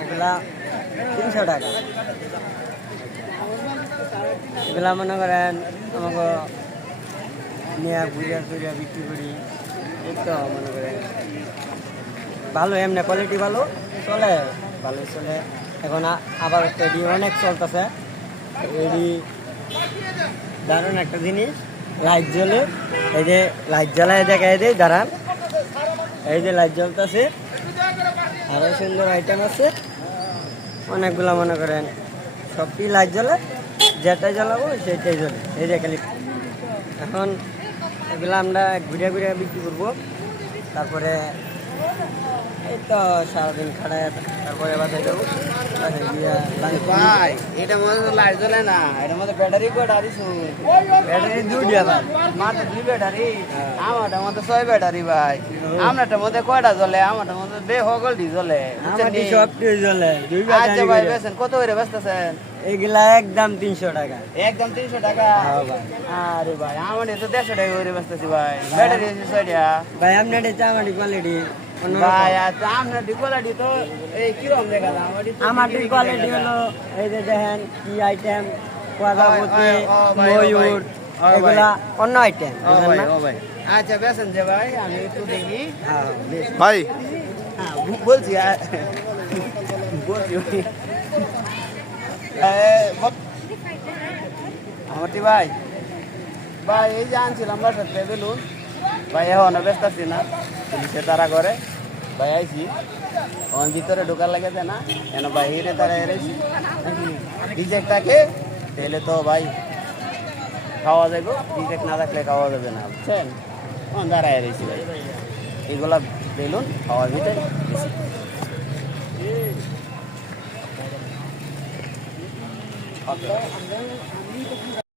এগুলা 300 টাকা। এগুলা মনে করেন আমাকে নিয়ে ঘুরিয়া টুরিয়া বিক্রি করি, এই তো মনে করেন ভালো, এমনি কোয়ালিটি ভালো চলে, ভালোই চলে। এখন আবার এডি অনেক চলতেছে, এডি দারুণ একটা জিনিস, লাইট জ্বলে, এই যে লাইট জ্বালায় দেখায় দেয় দাঁড়ান, এই যে লাইট জ্বলতেছে, আরো সুন্দর আইটেম আছে অনেকগুলা, মনে করেন সবটি লাইট জ্বলে, যেটাই জ্বালাবো সেটাই জ্বলে। এই যে খালি এখন এগুলো আমরা ঘুরে ঘুরে বিক্রি করবো, তারপরে এই তো সারাদিন খাড়ায়, তারপরে বাসায় যাবো। ভাই এটার মধ্যে তো লাইট জ্বলে না, এটার মধ্যে ব্যাটারি কয়টা দিছো? ব্যাটারি 2টা ভাই, মাত্র 2 ব্যাটারি। আমারটার মধ্যে 6 ব্যাটারি ভাই। আমারটার মধ্যে কয়টা জ্বলে? আমারটার মধ্যে বেহগলটি জ্বলে। আমারটি সবটি জ্বলে। 2 আচ্ছা ব্যাটারি ভাই, করে। বেচেন কত করে বেচতেছেন? এগুলা একদম 300 টাকা। একদম 300 টাকা? হ্যাঁ ভাই। আরে ভাই আমার তো 150 টাকা করে বেচতেছি ভাই। ব্যাটারি হচ্ছে 6টা। ভাই আপনার এটা চামাটি কোয়ালিটি, ভাই আর আপনার কোয়ালিটি তো এই কিরকম দেখালাম? আমারটির কোয়ালিটি হলো এই যে দেখেন কি আইটেম, প্রজাপতি, ও ভাই, ও ভাই, ময়ূর, ও ভাই। এগুলা অন্য আইটেম। ও ভাই, ও ভাই। আচ্ছা বেচেন যে ভাই, আমি একটু দেখি। ভাই হ্যাঁ বলছি বলছি আমারটি ভাই, ভাই এই যে আনছিলাম বাসাতে বেলুন ভাই, এখনো ব্যস্ত আছি না, পুলিশে তারা করে ভাই, আইসি ওখান ভিতরে ঢোকার লাগে না কেন ভাই, এরে তারা এরেছি রিজেক্ট থাকে তাহলে তো ভাই খাওয়া যাবে, রিজেক্ট না থাকলে খাওয়া যাবে না, বুঝছেন? দাঁড়ায় এরেছি ভাই, এগুলা বেলুন খাওয়ার ভিতরে বেশি।